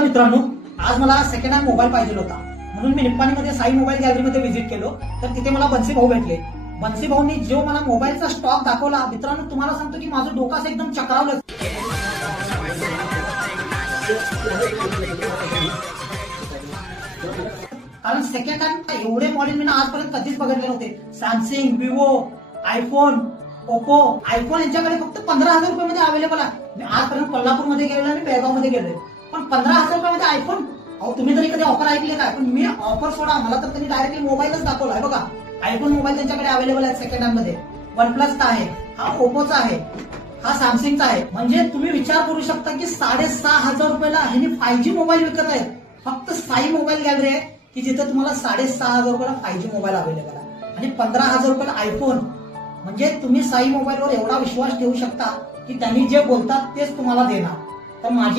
नमस्कार मित्रांनो, आज मला सेकंड हँड मोबाईल पाहिजे होता म्हणून मी निप्पाणीमध्ये साई मोबाईल गॅलरीमध्ये व्हिजिट केलो. तर तिथे मला बन्सी भाऊ भेटले. बन्सी भाऊनी जो मला मोबाईलचा स्टॉक दाखवला, मित्रांनो तुम्हाला सांगतो की माझं डोकं असं एकदम चक्रावलं. कारण सेकंड हँड एवढे मॉडेल मी आजपर्यंत कधीच बघितले नव्हते. Samsung, Vivo, iPhone, Oppo. IPhone यांच्याकडे फक्त 15,000 रुपयामध्ये अवेलेबल आहे. मी आजपर्यंत कोल्हापूरमध्ये गेलोय आणि बेळगाव मध्ये गेलोय, पण 15,000 रुपयामध्ये आयफोन. अहो तुम्ही तरी कधी ऑफर ऐकले काय? पण मी ऑफर सोडा, मला तर त्यांनी डायरेक्टली मोबाईलच दाखवला आहे. बघा, आयफोन मोबाईल त्यांच्याकडे अवेलेबल आहे सेकंड हँड मध्ये. वन प्लसचा आहे, हा ओप्पोचा आहे, हा सॅमसंगचा आहे. म्हणजे तुम्ही विचार करू शकता की 6,500 रुपयाला ह्यांनी 5G मोबाईल विकत आहेत. फक्त साई मोबाईल गॅलरी आहे की जिथे तुम्हाला 6,500 रुपयाला 5G मोबाईल अवेलेबल आहे आणि 15,000 रुपयाला आयफोन. म्हणजे तुम्ही साई मोबाईलवर एवढा विश्वास ठेवू शकता की त्यांनी जे बोलतात तेच तुम्हाला देणार. तर माझी